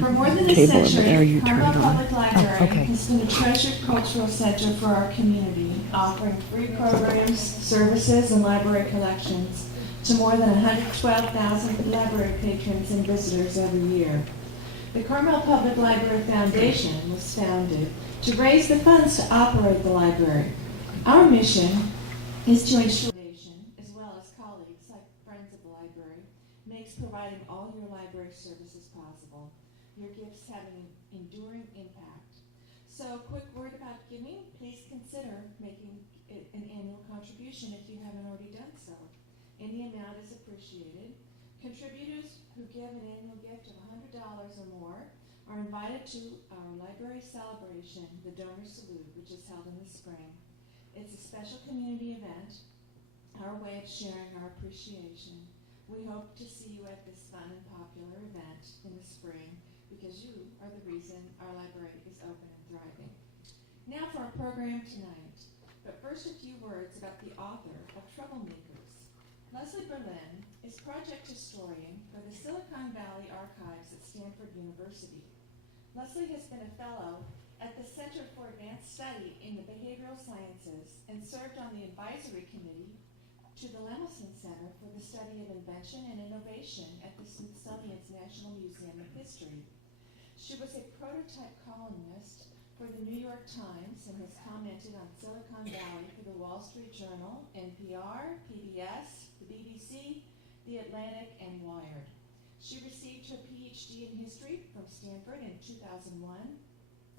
For more than a century, Carmel Public Library has been a treasured cultural center for our community, offering free programs, services, and library collections to more than 112,000 library patrons and visitors every year. The Carmel Public Library Foundation was founded to raise the funds to operate the library. Our mission is to ensure as well as colleagues like Friends of the Library makes providing all your library services possible. Your gifts have an enduring impact. So, quick word about giving. Please consider making it an annual contribution if you haven't already done so. Any amount is appreciated. Contributors who give an annual gift of $100 or more are invited to our library celebration, the Donor Salute, which is held in the spring. It's a special community event, our way of sharing our appreciation. We hope to see you at this fun and popular event in the spring because you are the reason our library is open and thriving. Now for our program tonight. But first a few words about the author of Troublemakers. Leslie Berlin is project historian for the Silicon Valley Archives at Stanford University. Leslie has been a fellow at the Center for Advanced Study in the Behavioral Sciences and served on the advisory committee to the Lemelson Center for the Study of Invention and Innovation at the Smithsonian's National Museum of History. She was a prototype columnist for the New York Times and has commented on Silicon Valley for the Wall Street Journal, NPR, PBS, the BBC, The Atlantic, and Wired. She received her PhD in history from Stanford in 2001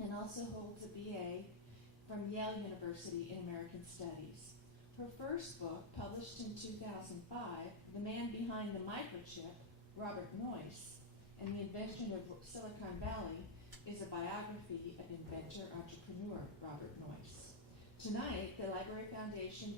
and also holds a BA from Yale University in American Studies. Her first book, published in 2005, The Man Behind the Microchip, Robert Noyce, and the Invention of Silicon Valley, is a biography of inventor-entrepreneur Robert Noyce. Tonight, the Library Foundation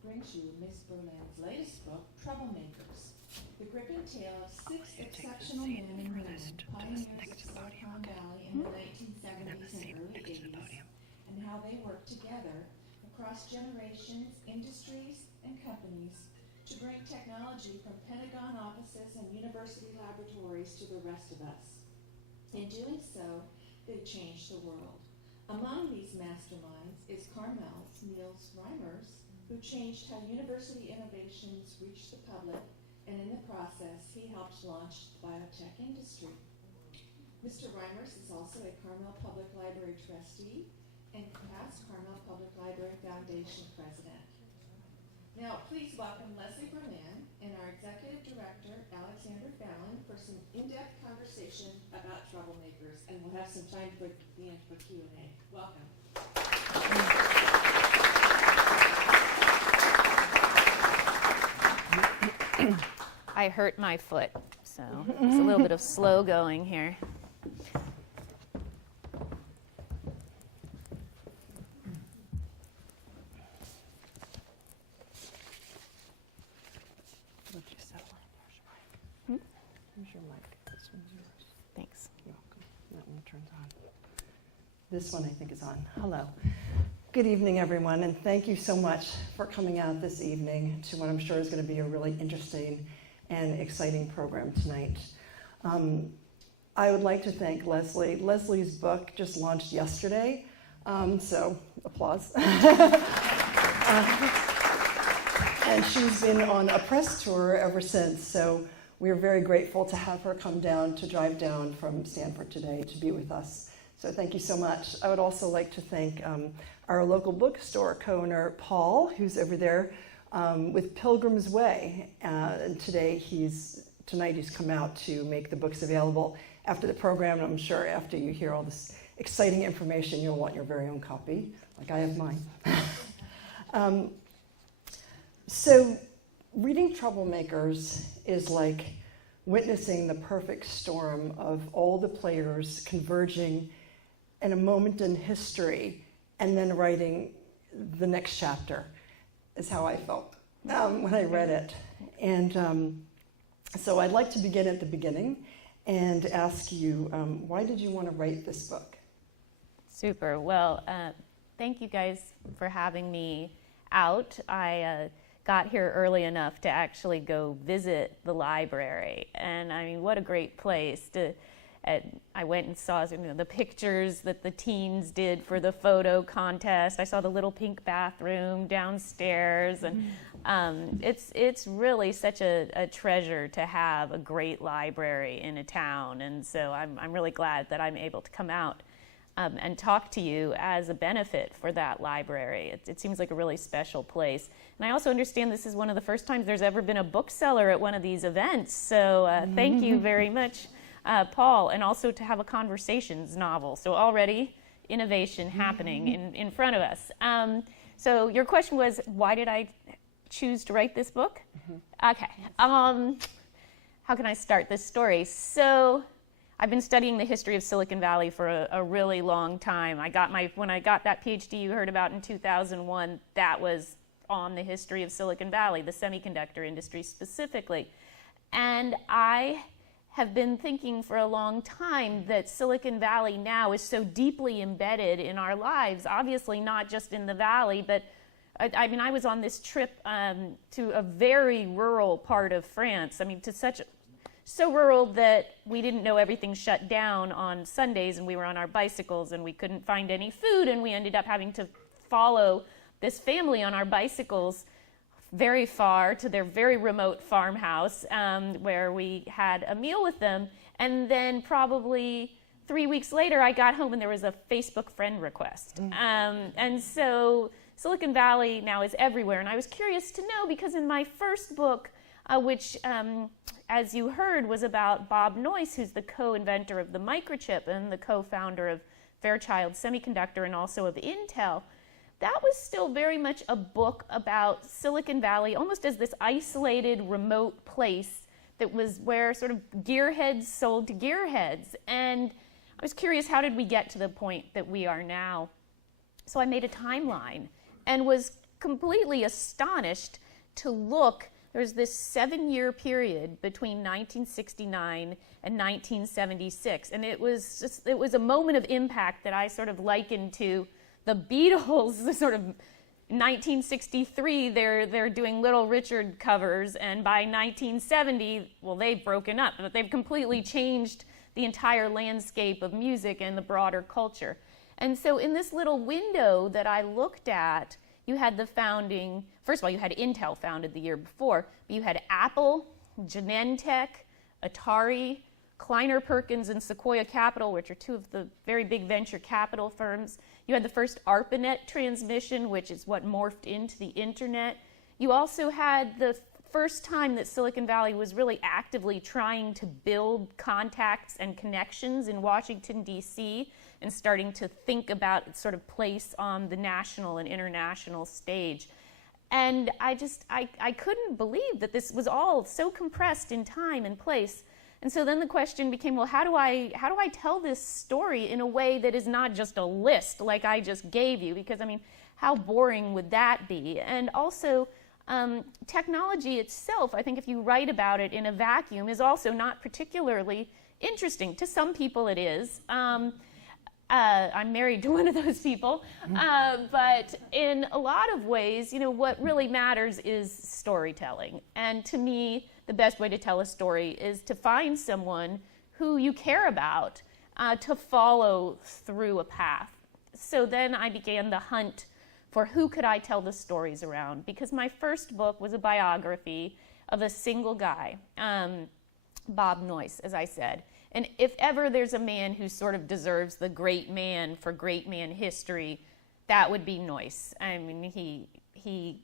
brings you Ms. Berlin's latest book, Troublemakers, the gripping tale of 6 exceptional men and women, pioneers of Silicon Valley in the 1970s and early 80s, and how they worked together across generations, industries, and companies to bring technology from Pentagon offices and university laboratories to the rest of us. In doing so, they changed the world. Among these masterminds is Carmel's Niels Reimers, who changed how university innovations reached the public, and in the process, he helped launch the biotech industry. Mr. Reimers is also a Carmel Public Library trustee and past Carmel Public Library Foundation president. Now, please welcome Leslie Berlin and our executive director, Alexander Fallon, for some in-depth conversation about Troublemakers, and we'll have some time for the end for Q&A. Welcome. I hurt my foot, so it's a little bit of slow going here. Here's your mic. This one's yours. Thanks. You're welcome. That one turns on. This one I think is on. Hello. Good evening, everyone, and thank you so much for coming out this evening to what I'm sure is going to be a really interesting and exciting program tonight. I would like to thank Leslie. Leslie's book just launched yesterday, so applause. And she's been on a press tour ever since, so we are very grateful to have her drive down from Stanford today to be with us. So thank you so much. I would also like to thank our local bookstore co-owner, Paul, who's over there with Pilgrim's Way. And tonight he's come out to make the books available after the program. And I'm sure after you hear all this exciting information, you'll want your very own copy, like I have mine. So reading Troublemakers is like witnessing the perfect storm of all the players converging in a moment in history and then writing the next chapter, is how I felt when I read it. And so I'd like to begin at the beginning and ask you, why did you want to write this book? Super. Well, thank you guys for having me out. I got here early enough to actually go visit the library. And I mean, what a great place to I went and saw the pictures that the teens did for the photo contest. I saw the little pink bathroom downstairs, and it's really such a treasure to have a great library in a town. And so I'm really glad that I'm able to come out and talk to you as a benefit for that library. It seems like a really special place. And I also understand this is one of the first times there's ever been a bookseller at one of these events. So thank you very much, Paul, and also to have a conversations novel. So already innovation happening in front of us. So your question was, why did I choose to write this book? Okay. How can I start this story? So I've been studying the history of Silicon Valley for a really long time. When I got that PhD you heard about in 2001, that was on the history of Silicon Valley, the semiconductor industry specifically. And I have been thinking for a long time that Silicon Valley now is so deeply embedded in our lives, obviously not just in the Valley, but I was on this trip to a very rural part of France. So rural that we didn't know everything shut down on Sundays, and we were on our bicycles and we couldn't find any food, and we ended up having to follow this family on our bicycles very far to their very remote farmhouse, where we had a meal with them. And then probably 3 weeks later, I got home and there was a Facebook friend request. And so Silicon Valley now is everywhere. And I was curious to know, because in my first book, which, as you heard, was about Bob Noyce, who's the co-inventor of the microchip and the co-founder of Fairchild Semiconductor and also of Intel, that was still very much a book about Silicon Valley, almost as this isolated, remote place that was where sort of gearheads sold to gearheads. And I was curious, how did we get to the point that we are now? So I made a timeline and was completely astonished to look. There's this 7-year period between 1969 and 1976. And it was a moment of impact that I sort of likened to the Beatles. The sort of 1963, they're doing Little Richard covers, and by 1970, well, they've broken up, but they've completely changed the entire landscape of music and the broader culture. And so in this little window that I looked at, you had the founding, first of all, you had Intel founded the year before, but you had Apple, Genentech, Atari, Kleiner Perkins and Sequoia Capital, which are two of the very big venture capital firms. You had the first ARPANET transmission, which is what morphed into the internet. You also had the first time that Silicon Valley was really actively trying to build contacts and connections in Washington, D.C., and starting to think about its sort of place on the national and international stage. And I couldn't believe that this was all so compressed in time and place. And so then the question became, well, how do I tell this story in a way that is not just a list like I just gave you? Because, how boring would that be? And also, technology itself, I think if you write about it in a vacuum, is also not particularly interesting. To some people it is. I'm married to one of those people. But in a lot of ways, what really matters is storytelling. And to me, the best way to tell a story is to find someone who you care about, to follow through a path. So then I began the hunt for who could I tell the stories around, because my first book was a biography of a single guy, Bob Noyce, as I said. And if ever there's a man who sort of deserves the great man for great man history, that would be Noyce. He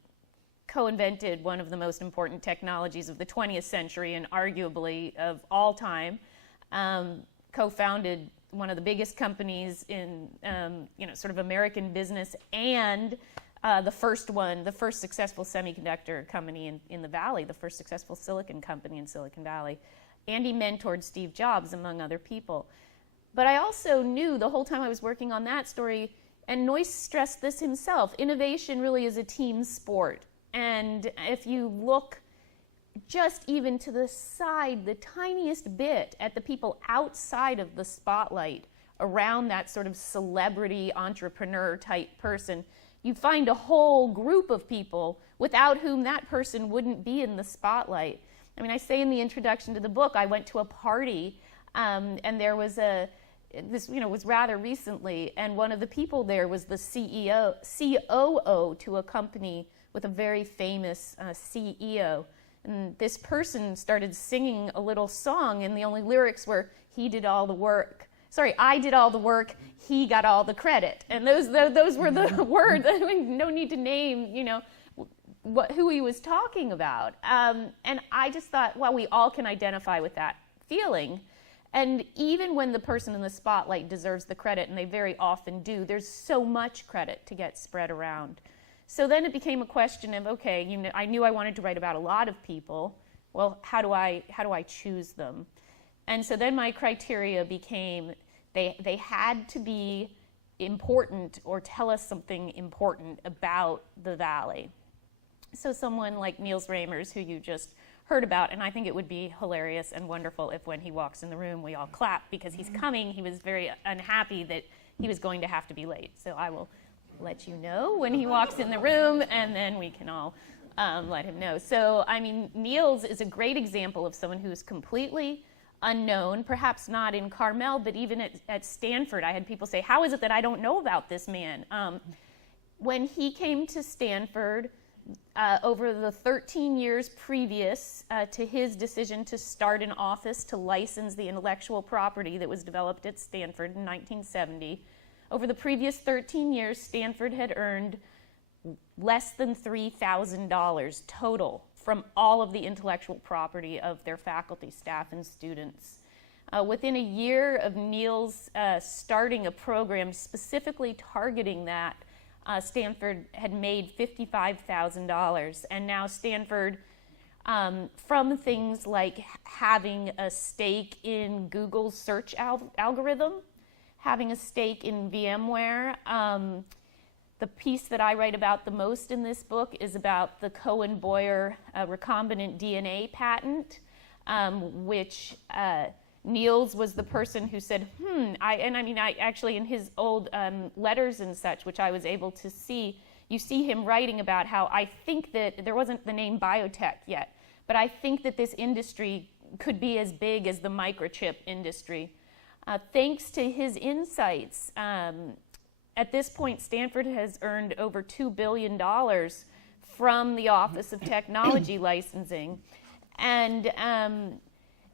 co-invented one of the most important technologies of the 20th century and arguably of all time, co-founded one of the biggest companies in sort of American business, and the first successful semiconductor company in the Valley, the first successful silicon company in Silicon Valley. And he mentored Steve Jobs, among other people. But I also knew the whole time I was working on that story, and Noyce stressed this himself, innovation really is a team sport. And if you look just even to the side, the tiniest bit, at the people outside of the spotlight around that sort of celebrity entrepreneur type person, you find a whole group of people without whom that person wouldn't be in the spotlight. I say in the introduction to the book, I went to a party And there was this was rather recently, and one of the people there was the COO to a company with a very famous CEO. And this person started singing a little song, and the only lyrics were, "He did all the work." Sorry, "I did all the work, he got all the credit." And those were the words. I mean, no need to name, who he was talking about. And I just thought, well, we all can identify with that feeling. And even when the person in the spotlight deserves the credit, and they very often do, there's so much credit to get spread around. So then it became a question of, okay, I knew I wanted to write about a lot of people. Well, how do I choose them? And so then my criteria became they had to be important or tell us something important about the Valley. So someone like Niels Reimers, who you just heard about, and I think it would be hilarious and wonderful if when he walks in the room we all clap because he's coming. He was very unhappy that he was going to have to be late. So I will let you know when he walks in the room, and then we can all let him know. So, I mean, Niels is a great example of someone who's completely unknown, perhaps not in Carmel, but even at Stanford. I had people say, how is it that I don't know about this man? When he came to Stanford, over the 13 years previous to his decision to start an office to license the intellectual property that was developed at Stanford in 1970, over the previous 13 years, Stanford had earned less than $3,000 total from all of the intellectual property of their faculty, staff, and students. Within a year of Niels starting a program specifically targeting that, Stanford had made $55,000. And now Stanford, from things like having a stake in Google's search algorithm, having a stake in VMware. The piece that I write about the most in this book is about the Cohen-Boyer recombinant DNA patent, which Niels was the person who said, I actually in his old letters and such, which I was able to see, you see him writing about how I think that there wasn't the name biotech yet, but I think that this industry could be as big as the microchip industry. Thanks to his insights, at this point, Stanford has earned over $2 billion from the Office of Technology Licensing. And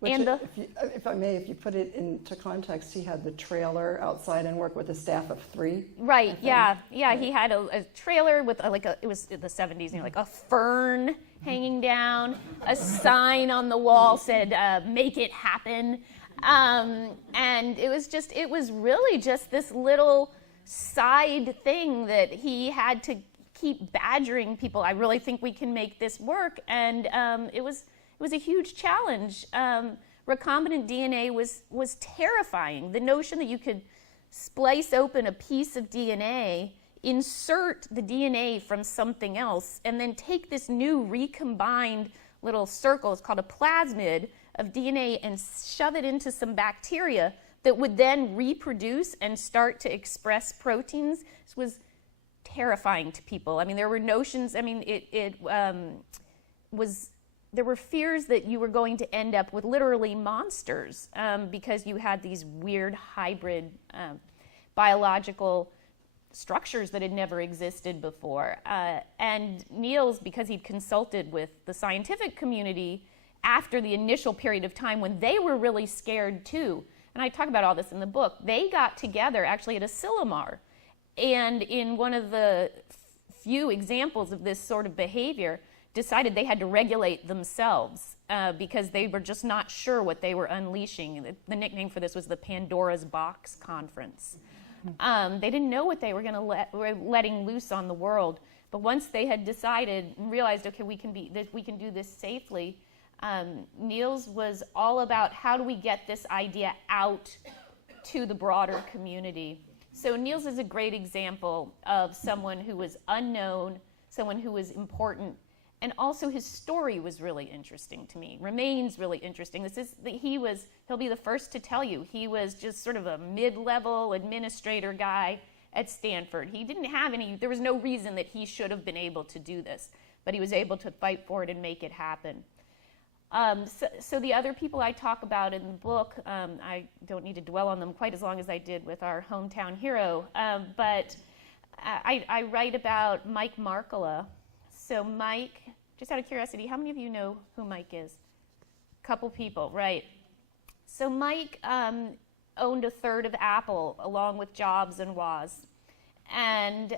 if I may, if you put it into context, he had the trailer outside and worked with a staff of 3. Right, yeah. He had a trailer with it was the 70s, like a fern hanging down, a sign on the wall said, "Make it happen." And it was really just this little side thing that he had to keep badgering people. I really think we can make this work. And it was a huge challenge. Recombinant DNA was terrifying. The notion that you could splice open a piece of DNA, insert the DNA from something else, and then take this new recombined little circle, it's called a plasmid, of DNA and shove it into some bacteria that would then reproduce and start to express proteins. This was terrifying to people. I mean, there were notions, there were fears that you were going to end up with literally monsters because you had these weird hybrid biological structures that had never existed before. And Niels, because he'd consulted with the scientific community after the initial period of time when they were really scared too, and I talk about all this in the book, they got together actually at Asilomar, and in one of the few examples of this sort of behavior, decided they had to regulate themselves because they were just not sure what they were unleashing. The nickname for this was the Pandora's Box Conference. They didn't know what they were letting loose on the world, but once they had decided and realized, okay, we can do this safely, Niels was all about how do we get this idea out to the broader community. So Niels is a great example of someone who was unknown, someone who was important, and also his story was really interesting to me, remains really interesting. He'll be the first to tell you, he was just sort of a mid-level administrator guy at Stanford. He didn't have there was no reason that he should have been able to do this, but he was able to fight for it and make it happen. So the other people I talk about in the book, I don't need to dwell on them quite as long as I did with our hometown hero, but I write about Mike Markkula. So Mike, just out of curiosity, how many of you know who Mike is? A couple people, right. So Mike owned a third of Apple along with Jobs and Woz. And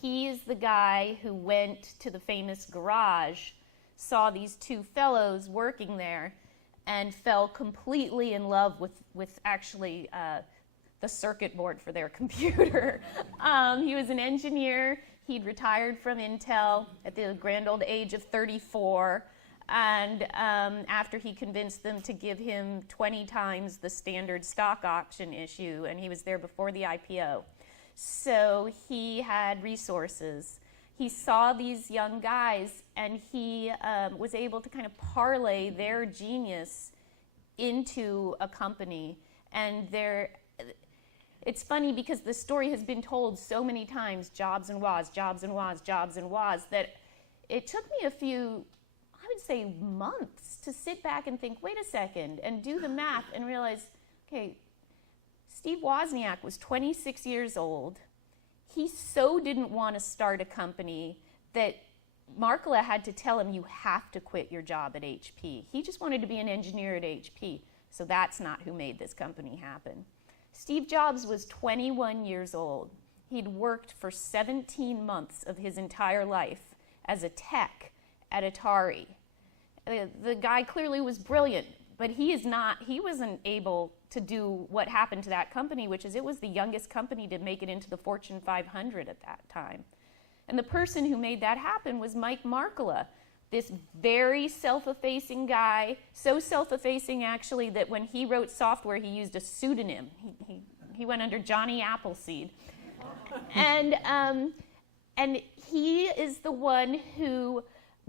he's the guy who went to the famous garage, saw these two fellows working there, and fell completely in love with actually the circuit board for their computer. He was an engineer. He'd retired from Intel at the grand old age of 34. And after he convinced them to give him 20 times the standard stock option issue, and he was there before the IPO. So he had resources. He saw these young guys, and he was able to kind of parlay their genius into a company. And it's funny because the story has been told so many times, Jobs and Woz, Jobs and Woz, Jobs and Woz, that it took me a few, I would say, months to sit back and think, wait a second, and do the math and realize, okay, Steve Wozniak was 26 years old. He so didn't want to start a company that Markkula had to tell him, you have to quit your job at HP. He just wanted to be an engineer at HP, so that's not who made this company happen. Steve Jobs was 21 years old. He'd worked for 17 months of his entire life as a tech at Atari. The guy clearly was brilliant, but he wasn't able to do what happened to that company, which is it was the youngest company to make it into the Fortune 500 at that time. And the person who made that happen was Mike Markkula, this very self-effacing guy, so self-effacing actually that when he wrote software, he used a pseudonym. He went under Johnny Appleseed. And he is the one who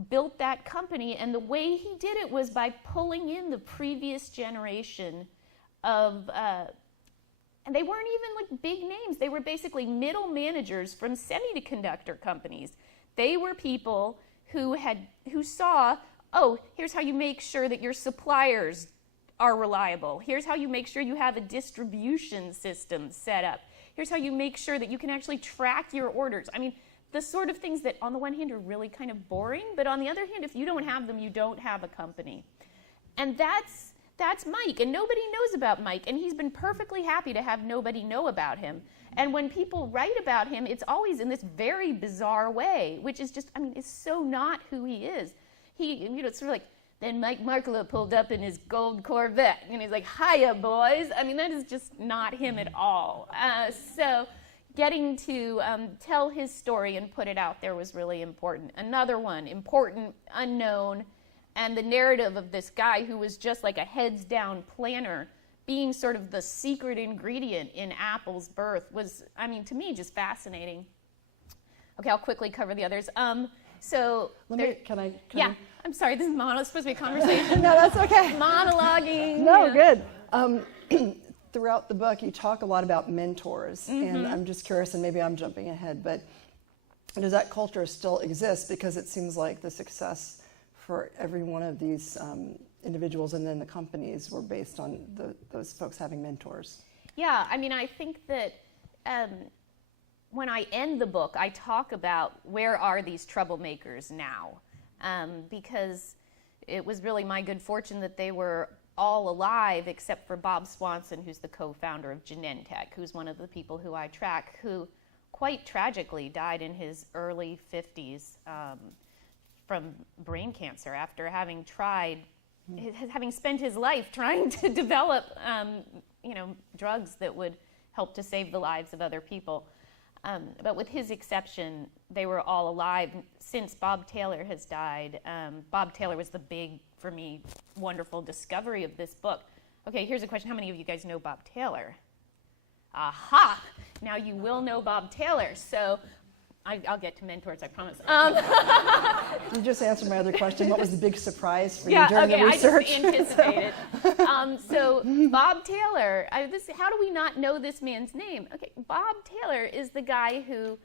built that company, and the way he did it was by pulling in the previous generation of, and they weren't even like big names. They were basically middle managers from semiconductor companies. They were people who saw, oh, here's how you make sure that your suppliers are reliable. Here's how you make sure you have a distribution system set up. Here's how you make sure that you can actually track your orders. I mean, the sort of things that on the one hand are really kind of boring, but on the other hand, if you don't have them, you don't have a company. And that's Mike, and nobody knows about Mike, and he's been perfectly happy to have nobody know about him. And when people write about him, it's always in this very bizarre way, which is just, I mean, it's so not who he is. It's sort of like, then Mike Markkula pulled up in his gold Corvette, and he's like, hiya, boys. I mean, that is just not him at all. So getting to tell his story and put it out there was really important. Another one, important, unknown, and the narrative of this guy who was just like a heads-down planner being sort of the secret ingredient in Apple's birth was, I mean, to me, just fascinating. Okay, I'll quickly cover the others. Can I? I'm sorry, this is supposed to be a conversation. No, that's okay. Monologuing. No, good. Throughout the book, you talk a lot about mentors, and I'm just curious, and maybe I'm jumping ahead, but does that culture still exist? Because it seems like the success for every one of these individuals and then the companies were based on those folks having mentors. Yeah, I mean, I think that when I end the book, I talk about where are these troublemakers now, because it was really my good fortune that they were all alive except for Bob Swanson, who's the co-founder of Genentech, who's one of the people who I track, who quite tragically died in his early 50s from brain cancer after having spent his life trying to develop drugs that would help to save the lives of other people. But with his exception, they were all alive since Bob Taylor has died. Bob Taylor was the big, for me, wonderful discovery of this book. Okay, here's a question. How many of you guys know Bob Taylor? Aha! Now you will know Bob Taylor. So I'll get to mentors, I promise. You just answered my other question. What was the big surprise for you during the research? I just anticipated. So Bob Taylor, how do we not know this man's name? Okay, Bob Taylor is the guy who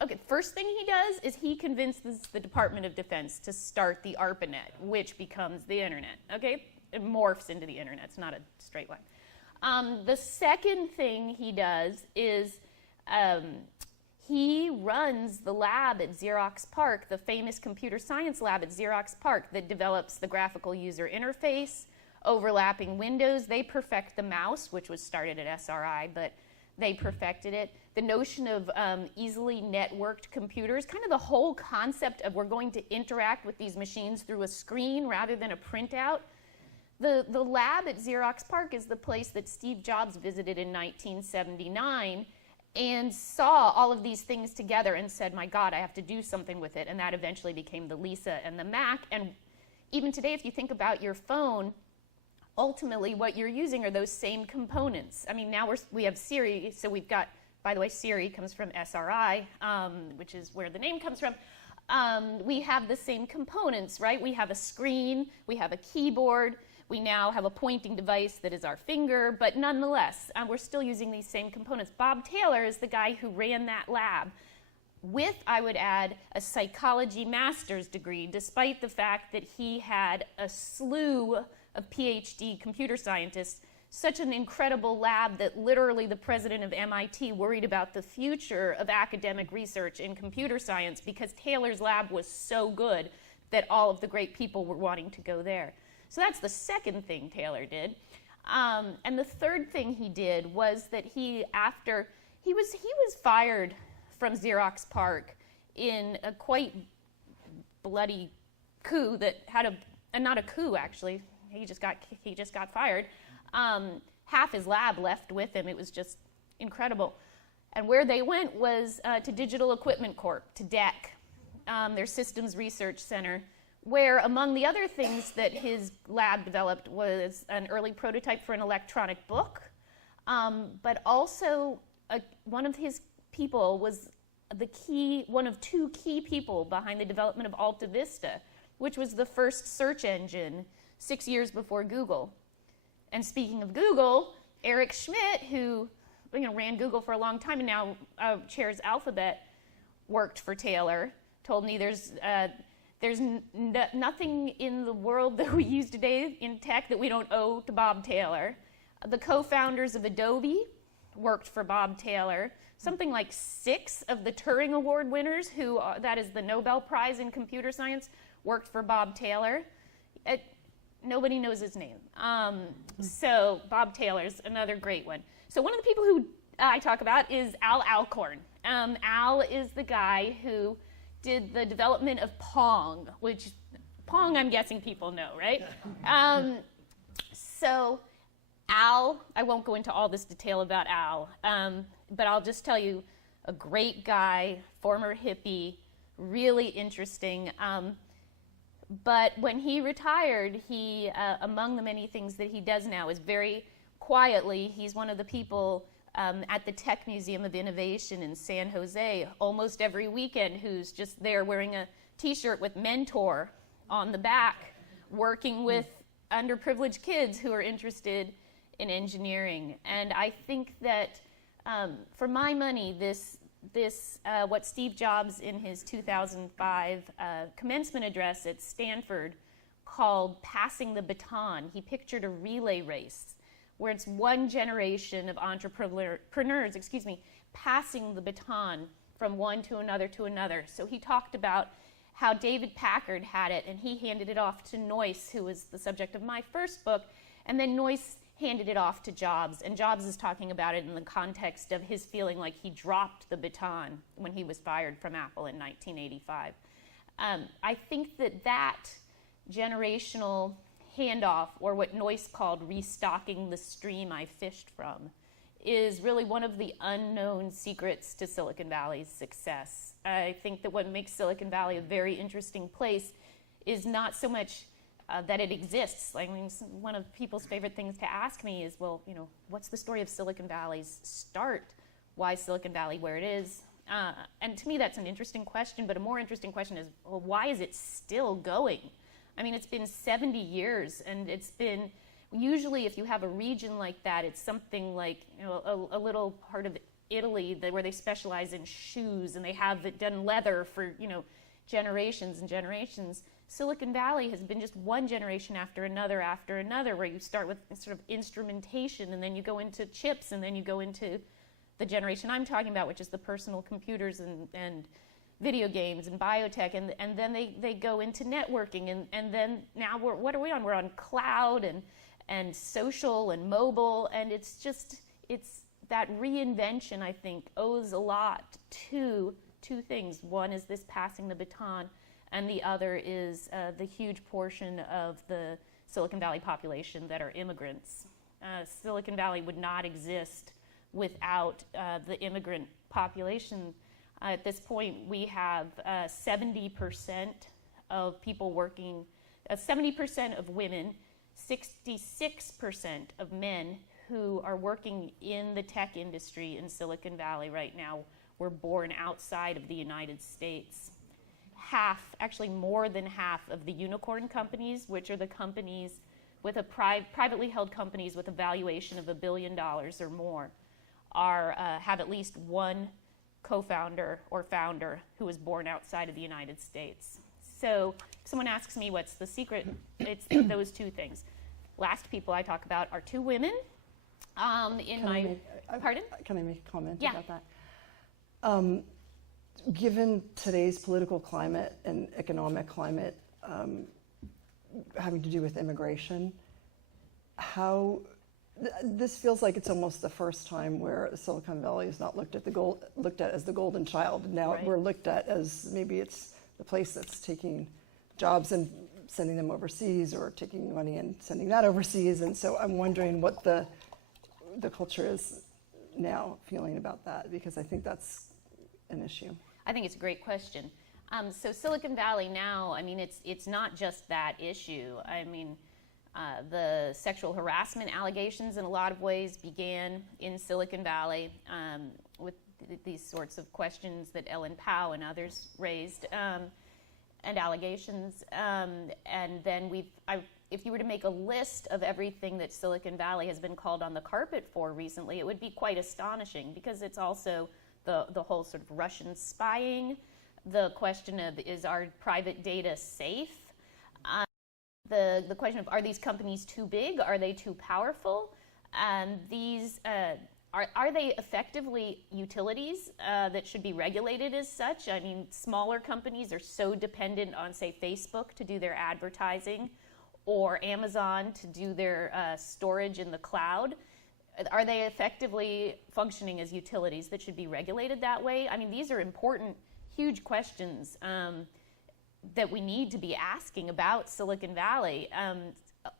Okay, first thing he does is he convinces the Department of Defense to start the ARPANET, which becomes the internet, okay? It morphs into the internet, it's not a straight line. The second thing he does is he runs the lab at Xerox PARC, the famous computer science lab at Xerox PARC that develops the graphical user interface, overlapping windows. They perfect the mouse, which was started at SRI, but they perfected it. The notion of easily networked computers, kind of the whole concept of we're going to interact with these machines through a screen rather than a printout. The lab at Xerox PARC is the place that Steve Jobs visited in 1979 and saw all of these things together and said, my God, I have to do something with it. And that eventually became the Lisa and the Mac. And even today, if you think about your phone, ultimately what you're using are those same components. I mean, now we have Siri, so we've got, by the way, Siri comes from SRI, which is where the name comes from. We have the same components, right? We have a screen, we have a keyboard, we now have a pointing device that is our finger, but nonetheless, we're still using these same components. Bob Taylor is the guy who ran that lab with, I would add, a psychology master's degree, despite the fact that he had a slew of PhD computer scientists, such an incredible lab that literally the president of MIT worried about the future of academic research in computer science because Taylor's lab was so good that all of the great people were wanting to go there. So that's the second thing Taylor did. And the third thing he did was that he was fired from Xerox PARC in a quite bloody coup that had not a coup actually, he just got fired. Half his lab left with him. It was just incredible. And where they went was to Digital Equipment Corp, to DEC, their systems research center, where among the other things that his lab developed was an early prototype for an electronic book, but also one of his people was one of two key people behind the development of Alta Vista, which was the first search engine 6 years before Google. And speaking of Google, Eric Schmidt, who ran Google for a long time and now chairs Alphabet, worked for Taylor, told me there's nothing in the world that we use today in tech that we don't owe to Bob Taylor. The co-founders of Adobe worked for Bob Taylor. Something like 6 of the Turing Award winners, that is the Nobel Prize in Computer Science, worked for Bob Taylor. Nobody knows his name. So Bob Taylor's another great one. So one of the people who I talk about is Al Alcorn. Al is the guy who did the development of Pong, which Pong I'm guessing people know, right? So Al, I won't go into all this detail about Al, but I'll just tell you, a great guy, former hippie, really interesting. But when he retired, he, among the many things that he does now, is very quietly, he's one of the people at the Tech Museum of Innovation in San Jose almost every weekend who's just there wearing a t-shirt with mentor on the back, working with underprivileged kids who are interested in engineering. And I think that, for my money, what Steve Jobs in his 2005 commencement address at Stanford called passing the baton. He pictured a relay race where it's one generation of entrepreneurs, passing the baton from one to another. So he talked about how David Packard had it, and he handed it off to Noyce, who was the subject of my first book, and then Noyce handed it off to Jobs, and Jobs is talking about it in the context of his feeling like he dropped the baton when he was fired from Apple in 1985. I think that generational handoff, or what Noyce called restocking the stream I fished from, is really one of the unknown secrets to Silicon Valley's success. I think that what makes Silicon Valley a very interesting place is not so much that it exists. I mean, one of people's favorite things to ask me is, well, what's the story of Silicon Valley's start? Why is Silicon Valley where it is? And to me, that's an interesting question, but a more interesting question is, well, why is it still going? I mean, it's been 70 years, and it's been, usually if you have a region like that, it's something like, a little part of Italy where they specialize in shoes, and they have it done leather for, generations and generations. Silicon Valley has been just one generation after another, where you start with sort of instrumentation, and then you go into chips, and then you go into the generation I'm talking about, which is the personal computers and video games and biotech, and then they go into networking, and then now what are we on? We're on cloud and social and mobile, and it's that reinvention, I think, owes a lot to two things. One is this passing the baton, and the other is the huge portion of the Silicon Valley population that are immigrants. Silicon Valley would not exist without the immigrant population. At this point, we have 70% of people working, 70% of women, 66% of men who are working in the tech industry in Silicon Valley right now were born outside of the United States. Half, actually more than half of the unicorn companies, which are the companies with privately held companies with a valuation of $1 billion or more, have at least one co-founder or founder who was born outside of the United States. So if someone asks me what's the secret, it's those two things. Last people I talk about are two women. Pardon? Can I make a comment Yeah. about that? Given today's political climate and economic climate having to do with immigration, this feels like it's almost the first time where Silicon Valley is not looked at as the golden child. Now Right. we're looked at as maybe it's the place that's taking jobs and sending them overseas, or taking money and sending that overseas. And so I'm wondering what the culture is now feeling about that, because I think that's an issue. I think it's a great question. So Silicon Valley now, I mean, it's not just that issue. I mean, the sexual harassment allegations in a lot of ways began in Silicon Valley with these sorts of questions that Ellen Pao and others raised, and allegations. And then if you were to make a list of everything that Silicon Valley has been called on the carpet for recently, it would be quite astonishing, because it's also the whole sort of Russian spying, the question of, is our private data safe? The question of, are these companies too big? Are they too powerful? And these are they effectively utilities that should be regulated as such? I mean, smaller companies are so dependent on, say, Facebook to do their advertising, or Amazon to do their storage in the cloud. Are they effectively functioning as utilities that should be regulated that way? I mean, these are important, huge questions that we need to be asking about Silicon Valley.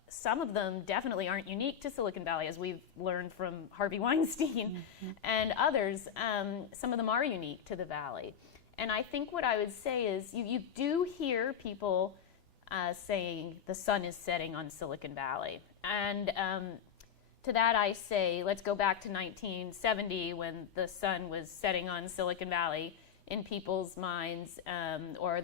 Some of them definitely aren't unique to Silicon Valley, as we've learned from Harvey Weinstein, and others, some of them are unique to the Valley. And I think what I would say is you do hear people saying the sun is setting on Silicon Valley. And to that I say, let's go back to 1970, when the sun was setting on Silicon Valley in people's minds, or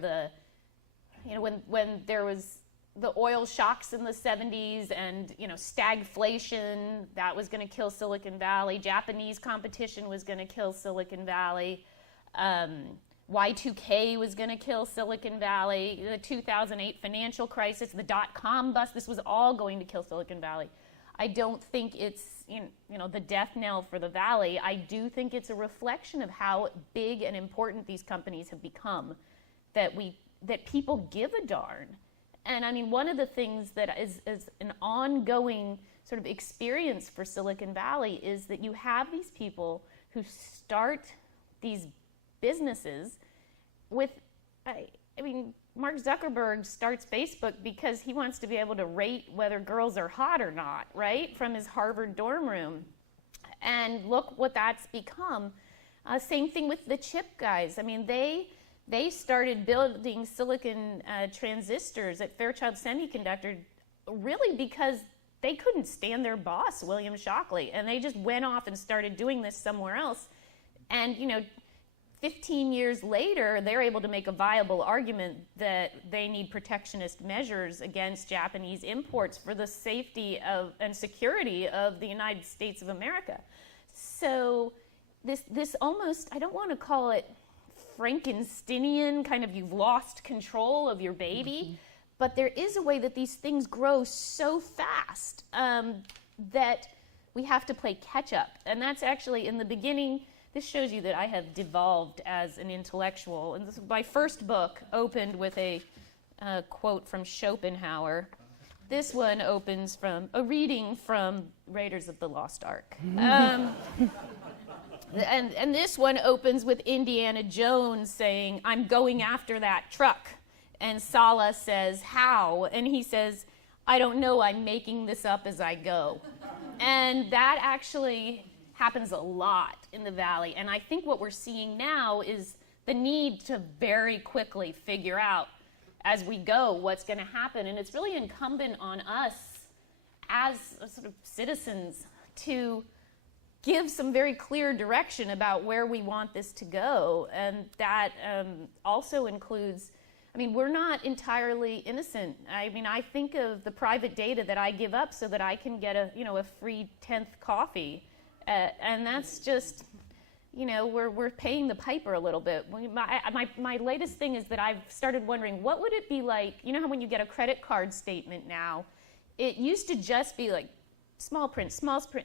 when there was the oil shocks in the 70s, and stagflation, that was going to kill Silicon Valley. Japanese competition was going to kill Silicon Valley. Y2K was going to kill Silicon Valley. The 2008 financial crisis, the dot-com bust, this was all going to kill Silicon Valley. I don't think it's the death knell for the Valley. I do think it's a reflection of how big and important these companies have become, that people give a darn. And I mean, one of the things that is an ongoing sort of experience for Silicon Valley is that you have these people who start these businesses with, I mean, Mark Zuckerberg starts Facebook because he wants to be able to rate whether girls are hot or not, right? From his Harvard dorm room. And look what that's become. Same thing with the chip guys. I mean, they started building silicon transistors at Fairchild Semiconductor really because they couldn't stand their boss, William Shockley, and they just went off and started doing this somewhere else. And 15 years later, they're able to make a viable argument that they need protectionist measures against Japanese imports for the safety and security of the United States of America. So this almost, I don't want to call it Frankensteinian, kind of you've lost control of your baby, but there is a way that these things grow so fast that we have to play catch up. And that's actually, in the beginning, this shows you that I have devolved as an intellectual. And my first book opened with a quote from Schopenhauer. This one opens from a reading from Raiders of the Lost Ark. And this one opens with Indiana Jones saying, "I'm going after that truck." And Sala says, "How?" And he says, "I don't know, I'm making this up as I go." And that actually happens a lot in the Valley. And I think what we're seeing now is the need to very quickly figure out as we go what's going to happen. And it's really incumbent on us as sort of citizens to give some very clear direction about where we want this to go. And that also includes, I mean, we're not entirely innocent. I mean, I think of the private data that I give up so that I can get a free 10th coffee. And that's just, we're paying the piper a little bit. My latest thing is that I've started wondering, what would it be like, how when you get a credit card statement now, it used to just be like small print,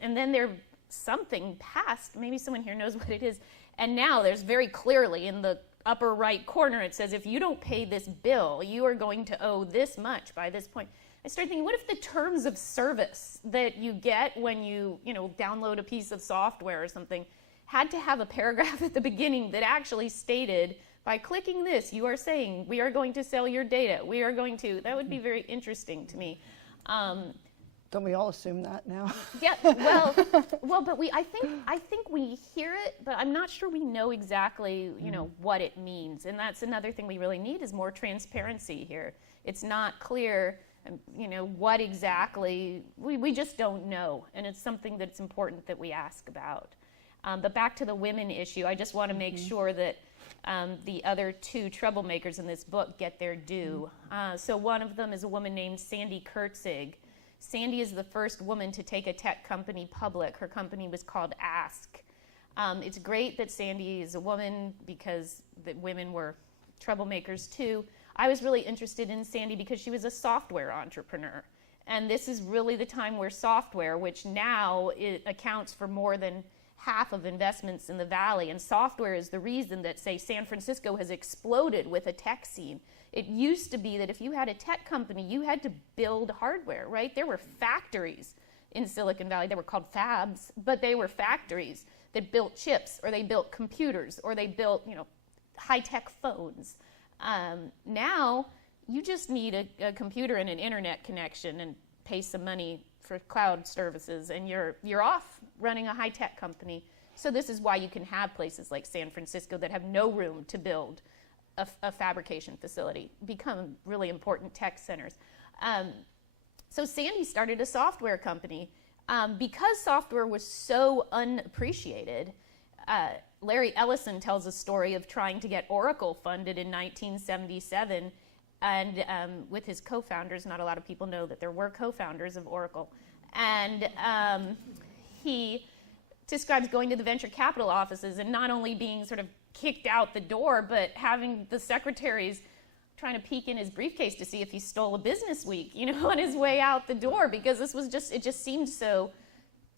and then there's something past, maybe someone here knows what it is, and now there's very clearly in the upper right corner, it says, if you don't pay this bill, you are going to owe this much by this point. I started thinking, what if the terms of service that you get when you download a piece of software or something had to have a paragraph at the beginning that actually stated, by clicking this, you are saying, we are going to sell your data. That would be very interesting to me. Don't we all assume that now? Yeah, well, but I think we hear it, but I'm not sure we know exactly, what it means. And that's another thing we really need is more transparency here. It's not clear, what exactly, we just don't know. And it's something that's important that we ask about. But back to the women issue, I just want to make sure that the other two troublemakers in this book get their due. So one of them is a woman named Sandy Kurtzig. Sandy is the first woman to take a tech company public. Her company was called Ask. It's great that Sandy is a woman because the women were troublemakers too. I was really interested in Sandy because she was a software entrepreneur. And this is really the time where software, which now it accounts for more than half of investments in the Valley, and software is the reason that, say, San Francisco has exploded with a tech scene. It used to be that if you had a tech company, you had to build hardware, right? There were factories in Silicon Valley. They were called fabs, but they were factories that built chips, or they built computers, or they built, high-tech phones. Now, you just need a computer and an internet connection and pay some money for cloud services, and you're off running a high-tech company. So this is why you can have places like San Francisco that have no room to build a fabrication facility, become really important tech centers. So Sandy started a software company. Because software was so unappreciated, Larry Ellison tells a story of trying to get Oracle funded in 1977, and with his co-founders. Not a lot of people know that there were co-founders of Oracle. And he describes going to the venture capital offices and not only being sort of kicked out the door, but having the secretaries trying to peek in his briefcase to see if he stole a business week, on his way out the door, because it just seemed so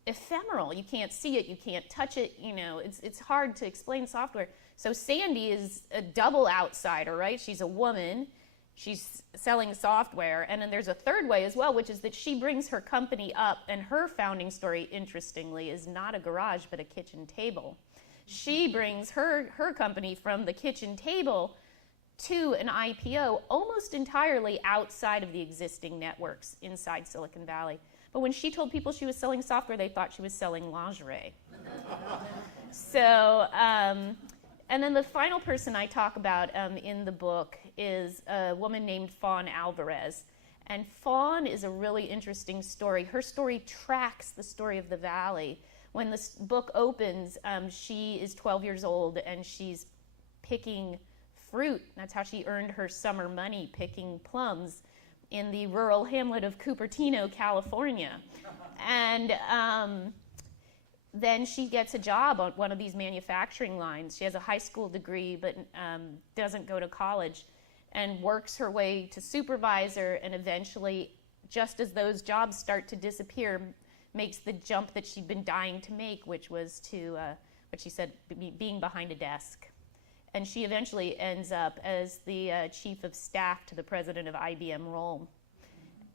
ephemeral. You can't see it, you can't touch it, it's hard to explain software. So Sandy is a double outsider, right? She's a woman, she's selling software, and then there's a third way as well, which is that she brings her company up, and her founding story, interestingly, is not a garage, but a kitchen table. She brings her company from the kitchen table to an IPO almost entirely outside of the existing networks inside Silicon Valley. But when she told people she was selling software, they thought she was selling lingerie. So, and then the final person I talk about in the book is a woman named Fawn Alvarez. And Fawn is a really interesting story. Her story tracks the story of the Valley. When this book opens, she is 12 years old and she's picking fruit. That's how she earned her summer money, picking plums in the rural hamlet of Cupertino, California. And then she gets a job on one of these manufacturing lines. She has a high school degree, but doesn't go to college, and works her way to supervisor, and eventually, just as those jobs start to disappear, makes the jump that she'd been dying to make, which was to, what she said, being behind a desk. And she eventually ends up as the chief of staff to the president of IBM Rome.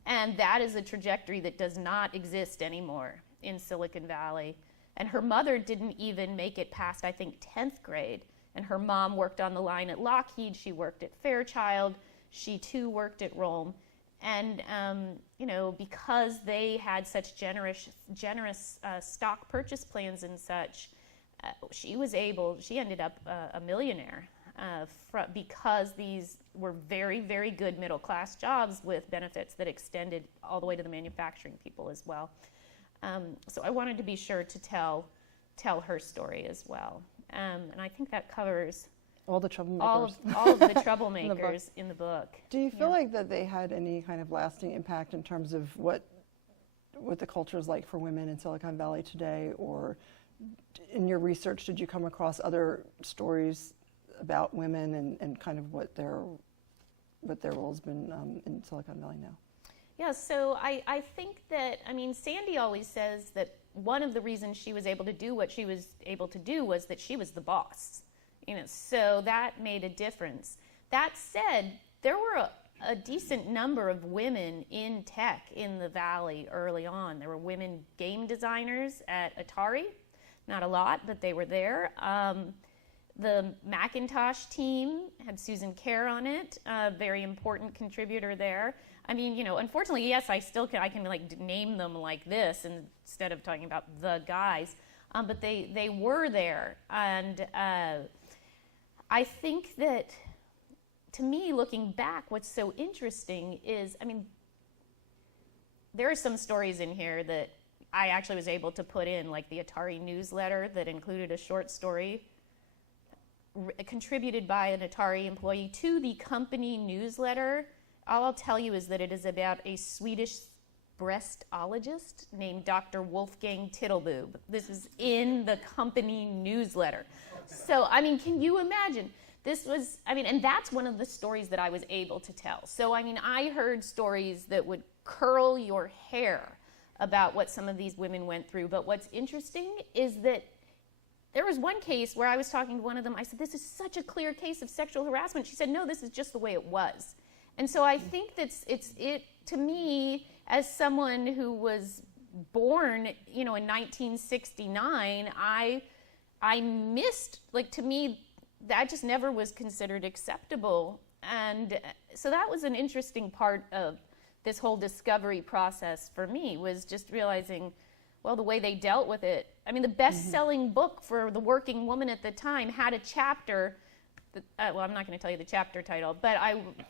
And that is a trajectory that does not exist anymore in Silicon Valley. And her mother didn't even make it past, I think, 10th grade. And her mom worked on the line at Lockheed. She worked at Fairchild. She, too, worked at Rome. And, because they had such generous stock purchase plans and such, she ended up a millionaire because these were very, very good middle-class jobs with benefits that extended all the way to the manufacturing people as well. So I wanted to be sure to tell her story as well. And I think that covers all the troublemakers. All of the troublemakers in the book. Do you feel like that they had any kind of lasting impact in terms of what the culture is like for women in Silicon Valley today? Or in your research, did you come across other stories about women and kind of what their role has been in Silicon Valley now? Yeah, so I think that, Sandy always says that one of the reasons she was able to do what she was able to do was that she was the boss. So that made a difference. That said, there were a decent number of women in tech in the Valley early on. There were women game designers at Atari. Not a lot, but they were there. The Macintosh team had Susan Kerr on it, a very important contributor there. Unfortunately, yes, I can name them like this instead of talking about the guys, but they were there. And I think that, to me, looking back, what's so interesting is, there are some stories in here that I actually was able to put in, like the Atari newsletter that included a short story contributed by an Atari employee to the company newsletter. All I'll tell you is that it is about a Swedish breastologist named Dr. Wolfgang Tittleboob. This is in the company newsletter. So, can you imagine? This was, and that's one of the stories that I was able to tell. So, I heard stories that would curl your hair about what some of these women went through. But what's interesting is that there was one case where I was talking to one of them. I said, this is such a clear case of sexual harassment. She said, no, this is just the way it was. And so I think that's it to me, as someone who was born, in 1969, I missed, to me, that just never was considered acceptable. And so that was an interesting part of this whole discovery process for me, was just realizing, well, the way they dealt with it. The best-selling book for the working woman at the time had a chapter. Well, I'm not going to tell you the chapter title, but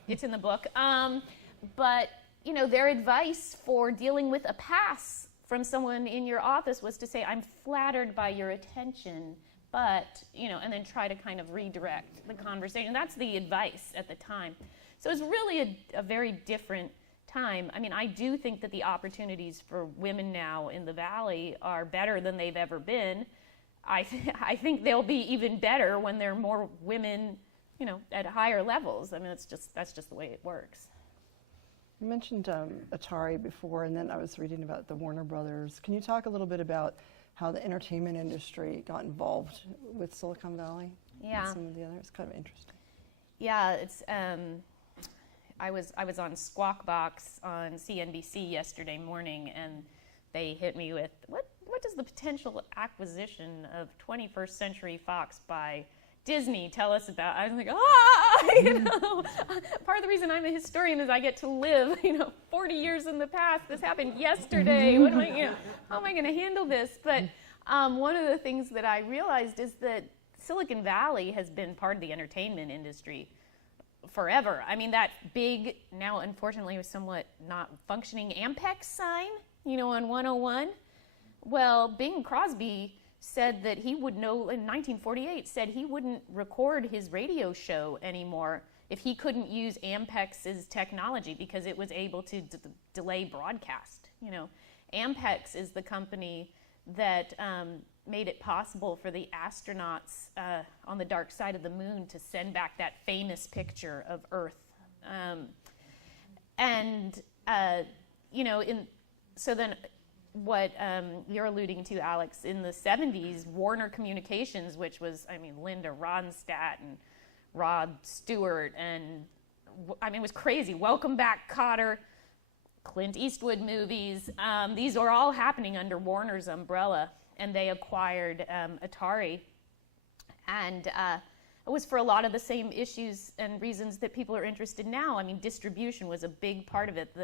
it's in the book. But their advice for dealing with a pass from someone in your office was to say, "I'm flattered by your attention," but and then try to kind of redirect the conversation. That's the advice at the time. So it's really a very different time. I do think that the opportunities for women now in the Valley are better than they've ever been. I think they'll be even better when there are more women, at higher levels. That's just the way it works. You mentioned Atari before, and then I was reading about the Warner Brothers. Can you talk a little bit about how the entertainment industry got involved with Silicon Valley? Yeah. And some of the others. It's kind of interesting. Yeah, it's. I was on Squawk Box on CNBC yesterday morning, and they hit me with, what does the potential acquisition of 21st Century Fox by Disney tell us about? I was like, Part of the reason I'm a historian is I get to live, 40 years in the past. This happened yesterday. How am I going to handle this? But one of the things that I realized is that Silicon Valley has been part of the entertainment industry forever. That big, now unfortunately somewhat not functioning Ampex sign, on 101. Well, Bing Crosby said that he would know, in 1948, said he wouldn't record his radio show anymore if he couldn't use Ampex's technology because it was able to delay broadcast. Ampex is the company that made it possible for the astronauts on the dark side of the moon to send back that famous picture of Earth. So then what you're alluding to, Alex, in the 70s, Warner Communications, which was, Linda Ronstadt and Rod Stewart, and it was crazy. Welcome Back, Kotter, Clint Eastwood movies. These are all happening under Warner's umbrella, and they acquired Atari. And it was for a lot of the same issues and reasons that people are interested now. Distribution was a big part of it.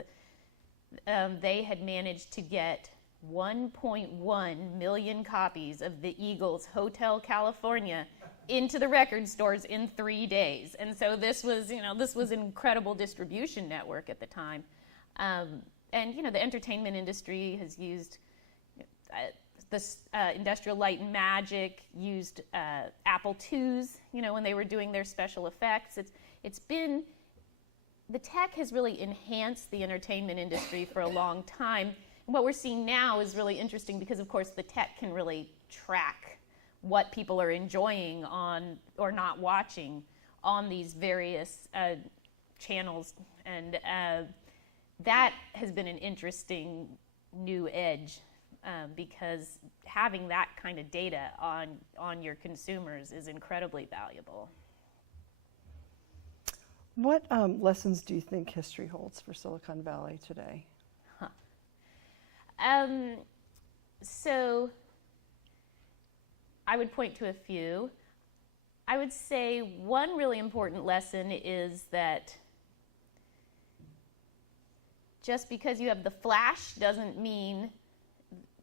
They had managed to get 1.1 million copies of the Eagles' Hotel California into the record stores in 3 days. And so this was an incredible distribution network at the time. The entertainment industry has used Industrial Light and Magic, used Apple IIs, when they were doing their special effects. The tech has really enhanced the entertainment industry for a long time. And what we're seeing now is really interesting because, of course, the tech can really track what people are enjoying on or not watching on these various channels. And that has been an interesting new edge because having that kind of data on your consumers is incredibly valuable. What lessons do you think history holds for Silicon Valley today? So I would point to a few. I would say one really important lesson is that just because you have the flash doesn't mean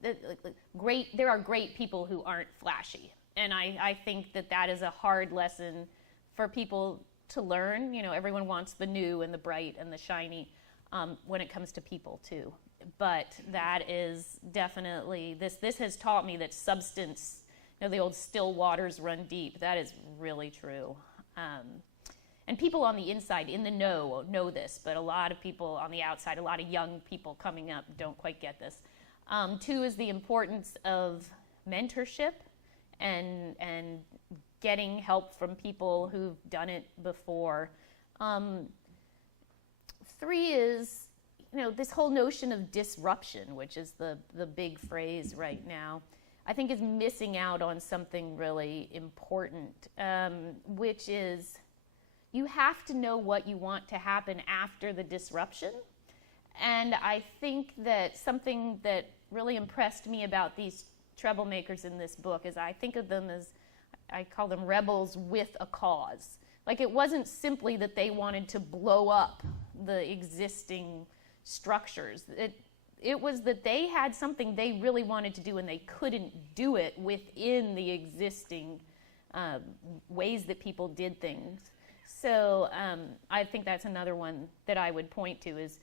that there are great people who aren't flashy. And I think that is a hard lesson for people to learn. Everyone wants the new and the bright and the shiny when it comes to people too. But that is definitely, this has taught me that substance, the old still waters run deep. That is really true. And people on the inside, in the know this, but a lot of people on the outside, a lot of young people coming up don't quite get this. Two is the importance of mentorship and getting help from people who've done it before. Three is, this whole notion of disruption, which is the big phrase right now, I think is missing out on something really important, which is you have to know what you want to happen after the disruption. And I think that something that really impressed me about these troublemakers in this book is I think of them as, I call them rebels with a cause. Like, it wasn't simply that they wanted to blow up the existing structures. It was that they had something they really wanted to do and they couldn't do it within the existing ways that people did things. So I think that's another one that I would point to is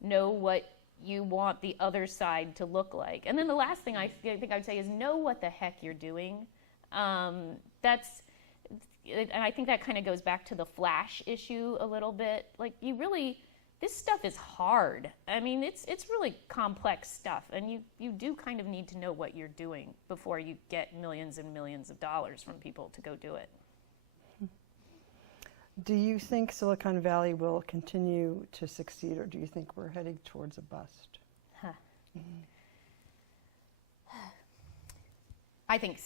know what you want the other side to look like. And then the last thing I think I would say is know what the heck you're doing. And I think that kind of goes back to the flash issue a little bit. Like, this stuff is hard. It's really complex stuff, and you do kind of need to know what you're doing before you get millions and millions of dollars from people to go do it. Do you think Silicon Valley will continue to succeed, or do you think we're heading towards a bust? I think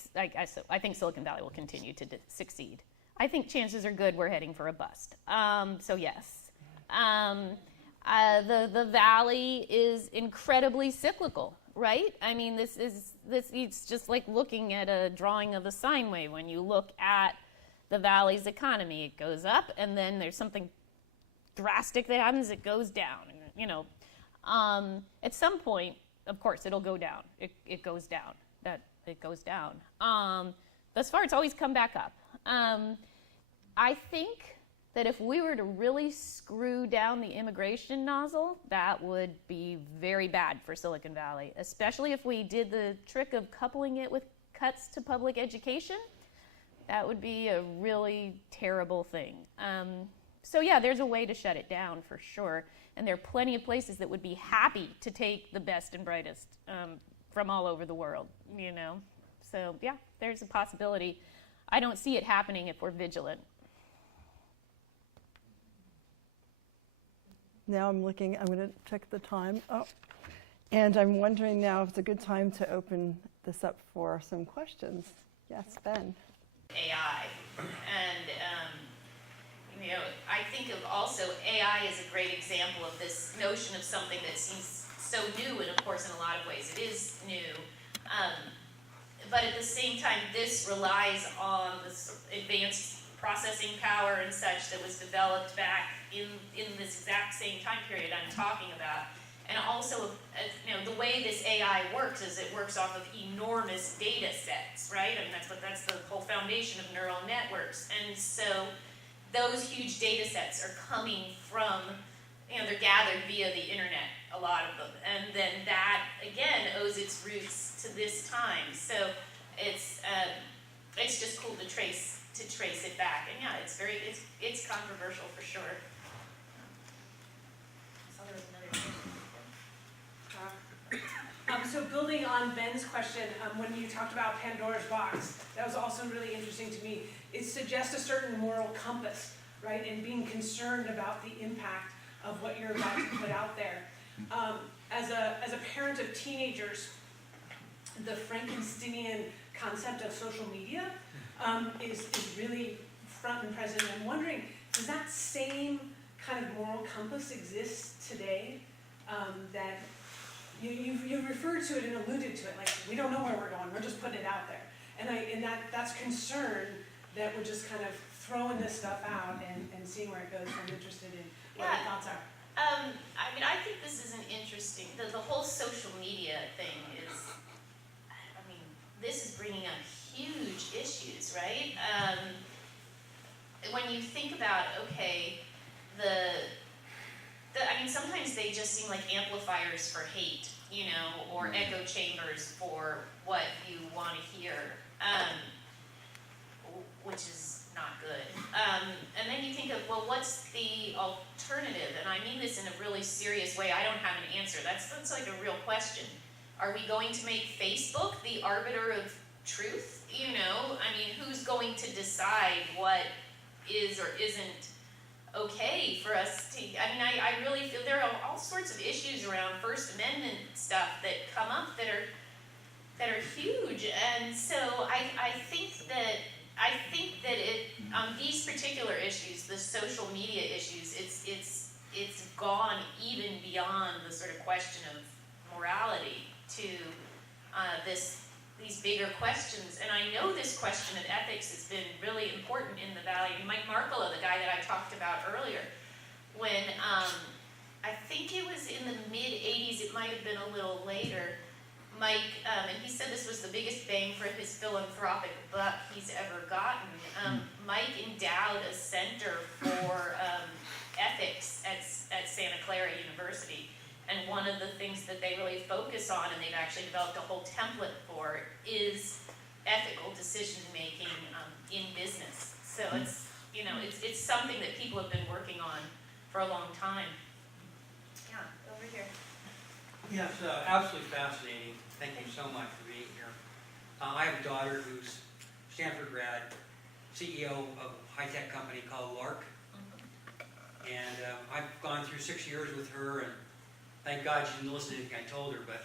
Silicon Valley will continue to succeed. I think chances are good we're heading for a bust. So yes. The valley is incredibly cyclical, right? It's just like looking at a drawing of a sine wave. When you look at the valley's economy, it goes up, and then there's something drastic that happens, it goes down. At some point, of course, it'll go down. It goes down. It goes down. Thus far, it's always come back up. I think that if we were to really screw down the immigration nozzle, that would be very bad for Silicon Valley, especially if we did the trick of coupling it with cuts to public education. That would be a really terrible thing. So yeah, there's a way to shut it down for sure. And there are plenty of places that would be happy to take the best and brightest from all over the world, you know. So yeah, there's a possibility. I don't see it happening if we're vigilant. Now I'm going to check the time. Oh, and I'm wondering now if it's a good time to open this up for some questions. Yes, Ben. AI. And, you know, I think of also AI as a great example of this notion of something that seems so new, and of course in a lot of ways it is new. But at the same time, this relies on this advanced processing power and such that was developed back in this exact same time period I'm talking about. And also, you know, the way this AI works is it works off of enormous data sets, right? I mean, that's the whole foundation of neural networks. And so those huge data sets are coming from, you know, they're gathered via the internet, a lot of them. And then that, again, owes its roots to this time. So it's just cool to trace it back. And yeah, it's controversial for sure. I saw there was another question. So building on Ben's question, when you talked about Pandora's box, that was also really interesting to me. It suggests a certain moral compass, right, and being concerned about the impact of what you're about to put out there. As a parent of teenagers, the Frankensteinian concept of social media is really front and present. And I'm wondering, does that same kind of moral compass exist today? That you referred to it and alluded to it, like we don't know where we're going, we're just putting it out there. And that's concern that we're just kind of throwing this stuff out and seeing where it goes. I'm interested in what your thoughts are. I mean, I think this is an interesting, the whole social media thing is, I mean, this is bringing up huge issues, right? When you think about, okay, I mean, sometimes they just seem like amplifiers for hate, you know, or echo chambers for what you want to hear, which is not good. And then you think of, well, what's the alternative? And I mean this in a really serious way. I don't have an answer. That's like a real question. Are we going to make Facebook the arbiter of truth? You know, I mean, who's going to decide what is or isn't okay for us to, I mean, I really feel there are all sorts of issues around First Amendment stuff that come up that are huge. And so I think that it, on these particular issues, the social media issues, it's gone even beyond the sort of question of morality to these bigger questions. And I know this question of ethics has been really important in the Valley. Mike Markkula, the guy that I talked about earlier, when I think it was in the mid-'80s, it might have been a little later, Mike, and he said this was the biggest bang for his philanthropic buck he's ever gotten. Mike endowed a center for ethics at Santa Clara University. And one of the things that they really focus on, and they've actually developed a whole template for, is ethical decision making in business. So it's, you know, it's something that people have been working on for a long time. Yeah, over here. Yes, absolutely fascinating. Thank you so much for being here. I have a daughter who's Stanford grad, CEO of a high-tech company called Lark. And I've gone through 6 years with her, and thank God she didn't listen to anything I told her, but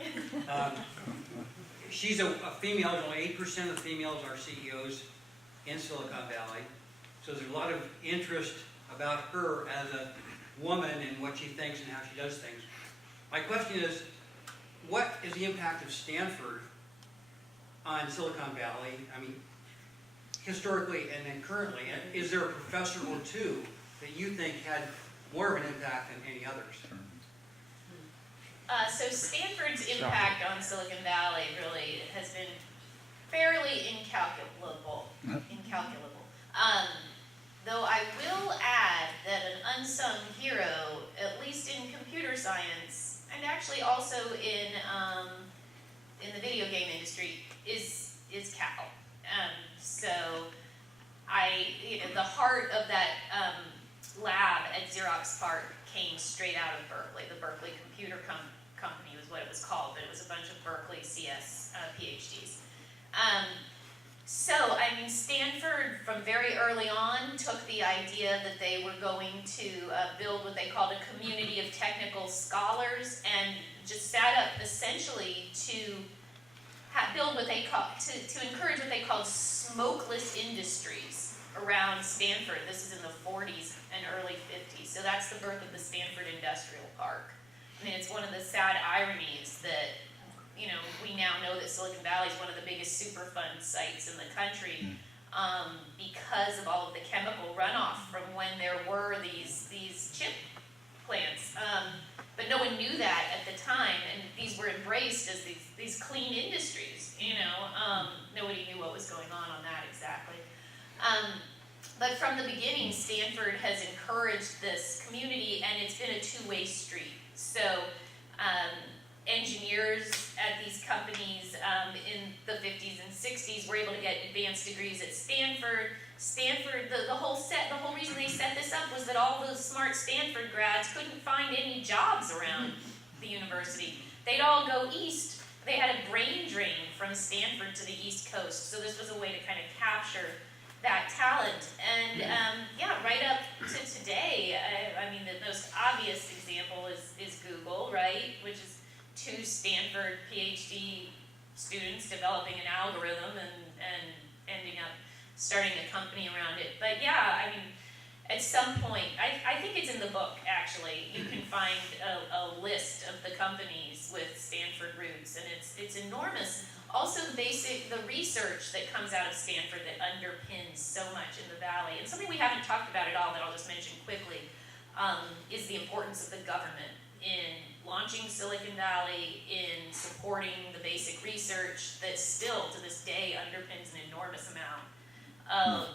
she's a female. Only 8% of the females are CEOs in Silicon Valley. So there's a lot of interest about her as a woman and what she thinks and how she does things. My question is, what is the impact of Stanford on Silicon Valley? I mean, historically and then currently, and is there a professor or two that you think had more of an impact than any others? So Stanford's impact on Silicon Valley really has been fairly incalculable. Though I will add that an unsung hero, at least in computer science, and actually also in the video game industry, is Cal. So the heart of that lab at Xerox PARC came straight out of Berkeley. The Berkeley Computer Company was what it was called, but it was a bunch of Berkeley CS So, I mean, Stanford, from very early on, took the idea that they were going to build what they called a community of technical scholars, and just sat up essentially to build what they call, to encourage what they called smokeless industries around Stanford. This is in the 40s and early 50s. So that's the birth of the Stanford Industrial Park. I mean, it's one of the sad ironies that, you know, we now know that Silicon Valley is one of the biggest Superfund sites in the country because of all of the chemical runoff from when there were these chip plants. But no one knew that at the time, and these were embraced as these clean industries, you know. Nobody knew what was going on that exactly. But from the beginning, Stanford has encouraged this community, and it's been a two-way street. So engineers at these companies in the 50s and 60s were able to get advanced degrees at Stanford. The whole reason they set this up was that all the smart Stanford grads couldn't find any jobs around the university. They'd all go east. They had a brain drain from Stanford to the East Coast, so this was a way to kind of capture that talent. And right up to today, I mean, the most obvious example is Google, right? Which is 2 Stanford PhD students developing an algorithm and ending up starting a company around it. But yeah, I mean, at some point, I think it's in the book, actually. You can find a list of the companies with Stanford roots, and it's enormous. Also, the research that comes out of Stanford that underpins so much in the Valley, and something we haven't talked about at all that I'll just mention quickly, is the importance of the government in launching Silicon Valley, in supporting the basic research that still, to this day, underpins an enormous amount of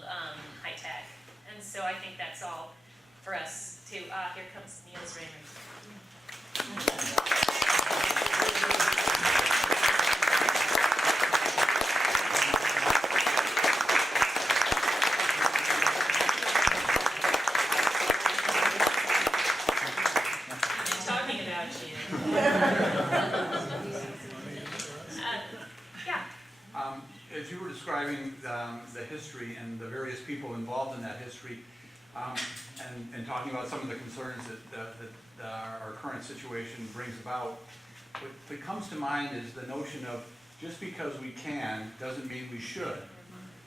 high tech. And so I think that's all for us to, here comes Niels Raymer. As you were describing the history and the various people involved in that history, and talking about some of the concerns that our current situation brings about, what comes to mind is the notion of just because we can doesn't mean we should.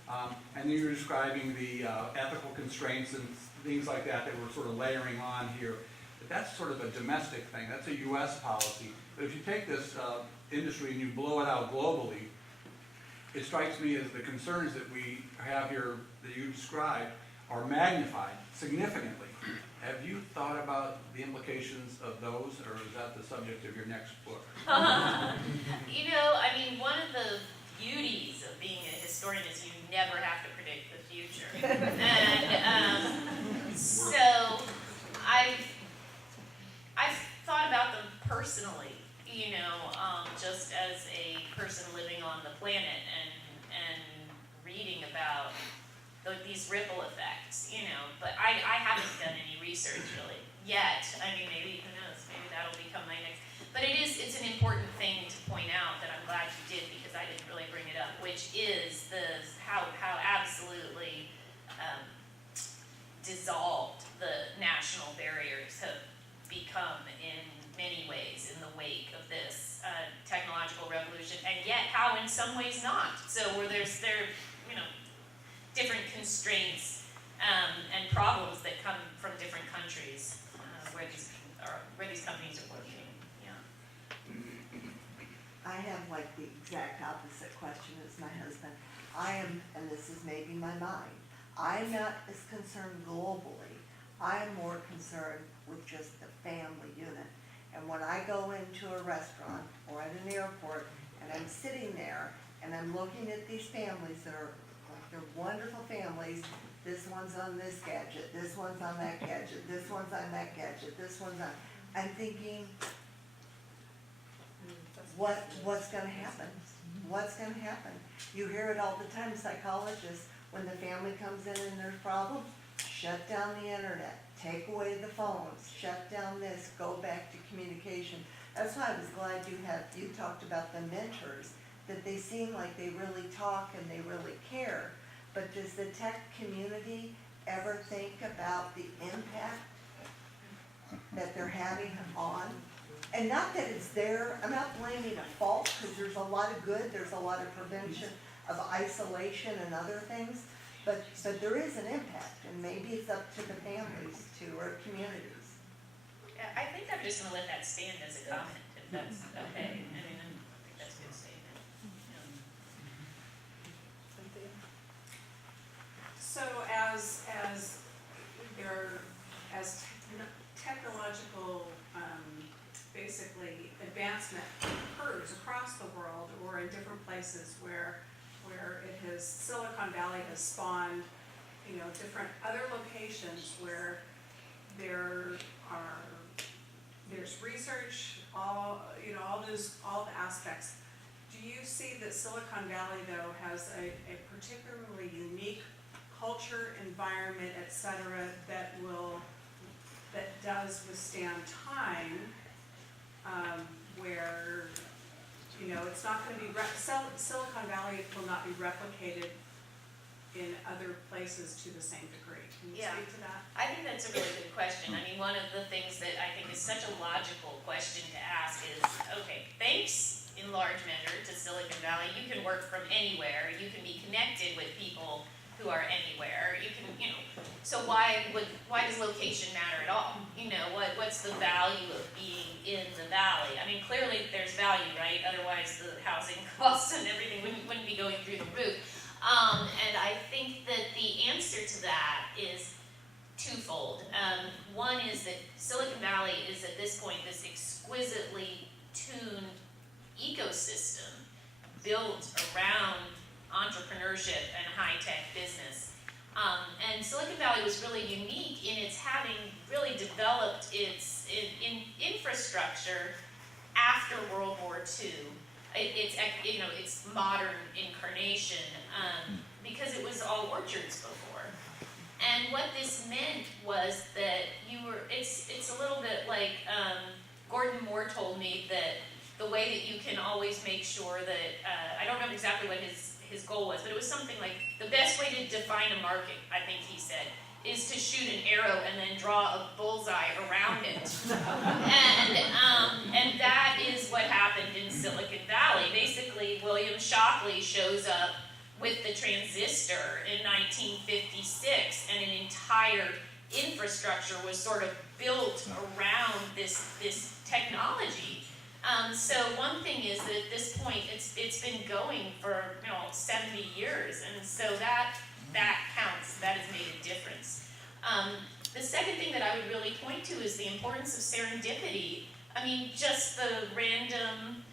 And then you're describing the ethical constraints and things like that we're sort of layering on here. But that's sort of a domestic thing. That's a U.S. policy. But if you take this industry and you blow it out globally, it strikes me as the concerns that we have here that you described are magnified significantly. Have you thought about the implications of those, or is that the subject of your next book? You know, I mean, one of the beauties of being a historian is you never have to predict the future. And so I've thought about them personally, you know, just as a person living on the planet and reading about these ripple effects, you know. But I haven't done any research really yet. I mean, maybe, who knows, maybe that'll become my next. But it's an important thing to point out that I'm glad you did, because I didn't really bring it up, which is how absolutely dissolved the national barriers have become in many ways in the wake of this technological revolution, and yet how in some ways not. So where there you know, different constraints and problems that come from different countries where these companies are working. Yeah. I have like the exact opposite question as my husband. I am, and this is maybe my mind, I'm not as concerned globally. I'm more concerned with just the family unit. And when I go into a restaurant or at an airport and I'm sitting there and I'm looking at these families that are like, they're wonderful families. This one's on this gadget, this one's on that gadget, this one's on that gadget, this one's on. I'm thinking, what's going to happen? What's going to happen? You hear it all the time, psychologists, when the family comes in and there's problems, shut down the internet, take away the phones, shut down this, go back to communication. That's why I was glad you talked about the mentors that they seem like they really talk and they really care, but does the tech community ever think about the impact that they're having on? And not that it's I'm not blaming a fault, because there's a lot of good, there's a lot of prevention of isolation and other things, but there is an impact, and maybe it's up to the families too, or communities. Yeah, I think I'm just gonna let that stand as a comment, if that's okay. I mean, I think that's a good statement. So as technological basically advancement occurs across the world or in different places where Silicon Valley has spawned, different other locations where there's research, all the aspects. Do you see that Silicon Valley though has a particularly unique culture, environment, et cetera, that does withstand time, where it's not going to be Silicon Valley will not be replicated in other places to the same degree? Can you speak to that? I think that's a really good question. I mean, one of the things that I think is such a logical question to ask is, okay, thanks in large measure to Silicon Valley, you can work from anywhere, you can be connected with people who are anywhere, you can, so why does location matter at all? What's the value of being in the valley? I mean, clearly there's value, right? Otherwise the housing costs and everything wouldn't be going through the roof. And I think that the answer to that is twofold. One is that Silicon Valley is at this point this exquisitely tuned ecosystem built around entrepreneurship and high-tech business. And Silicon Valley was really unique in its having really developed its infrastructure after World War II. Its modern incarnation, because it was all orchards before. And what this meant was that it's a little bit like Gordon Moore told me that the way that you can always make sure that, I don't remember exactly what his goal was, but it was something like the best way to define a market, I think he said, is to shoot an arrow and then draw a bullseye around it. And that is what happened in Silicon Valley. Basically, William Shockley shows up with the transistor in 1956, and an entire infrastructure was sort of built around this technology. So one thing is that at this point, it's been going for 70 years, and so that counts. That has made a difference. The second thing that I would really point to is the importance of serendipity. I mean, just the random.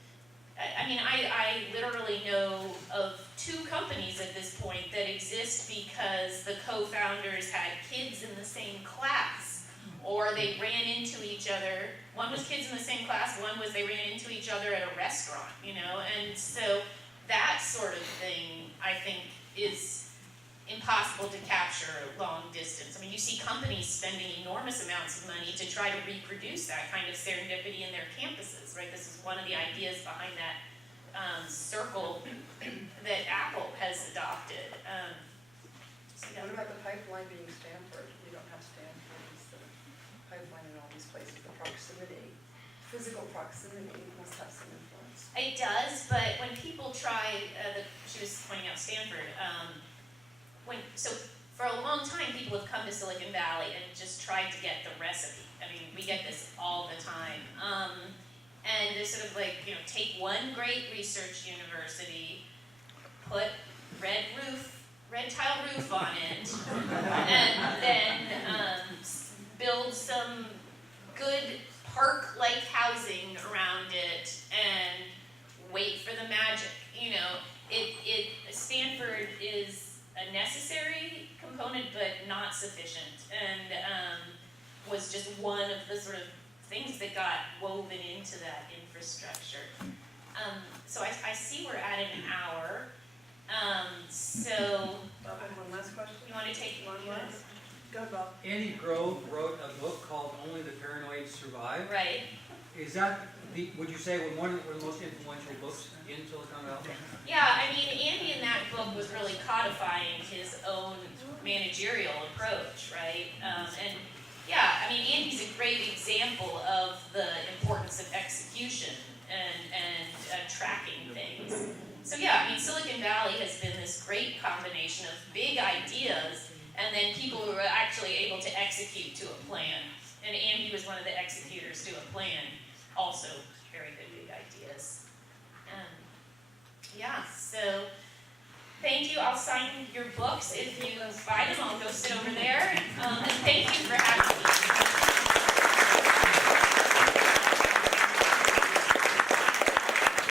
I literally know of 2 companies at this point that exist because the co-founders had kids in the same class, or they ran into each other. One was kids in the same class, one was they ran into each other at a restaurant, and so that sort of thing, I think, is impossible to capture long distance. I mean, you see companies spending enormous amounts of money to try to reproduce that kind of serendipity in their campuses, right? This is one of the ideas behind that circle that Apple has adopted. What about the pipeline being Stanford? We don't have Stanford. It's the pipeline in all these places. The proximity, physical proximity must have some influence. It does, but when people try, she was pointing out Stanford, so for a long time people have come to Silicon Valley and just tried to get the recipe. I mean, we get this all the time. And it's sort of like, take one great research university, put red tile roof on it, and then build some good park-like housing around it and wait for the magic. Stanford is a necessary component, but not sufficient, and was just one of the sort of things that got woven into that infrastructure. So I see we're at an hour. So One last question? you want to take One last? Go, Bob. Andy Grove wrote a book called Only the Paranoid Survive. Right. is that would you say one of the most influential books in Silicon Valley? Yeah, I mean, Andy in that book was really codifying his own managerial approach, right? And yeah, I mean, Andy's a great example of the importance of execution and tracking things. So yeah, I mean, Silicon Valley has been this great combination of big ideas and then people who are actually able to execute to a plan. And Andy was one of the executors to a plan. Also, very good big ideas. Yeah, so thank you. I'll sign your books. If you buy them, I'll go sit over there.